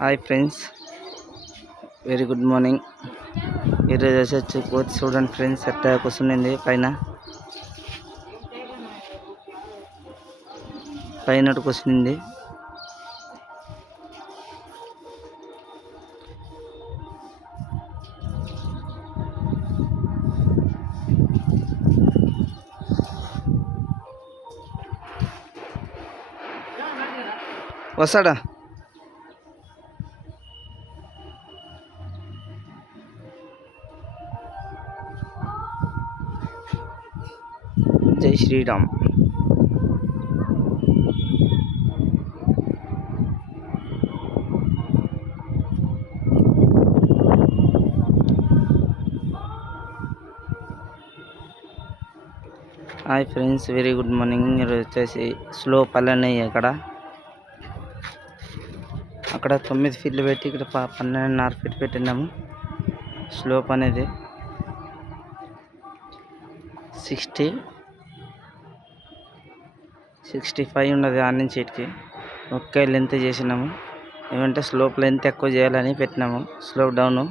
Hi friends, very good morning. ఈరోజు వచ్చి కోతి చూడండి ఫ్రెండ్స్, ఎట్లా కూర్చునింది పైన కూర్చునింది. వస్తాడా? జై Sriram. Hi friends, very good morning. ఈరోజు వచ్చేసి స్లో పల్లెని అక్కడ 9 ఫీట్లు పెట్టి ఇక్కడ 12.5 ఫీట్ పెట్టినాము. స్లోప్ అనేది 65 ఉన్నది. ఆన్ నుంచి ఇటుకి ఒక్క లెంత్ చేసినాము. ఏమంటే స్లోప్ లెంత్ ఎక్కువ చేయాలని పెట్టినాము. Slope down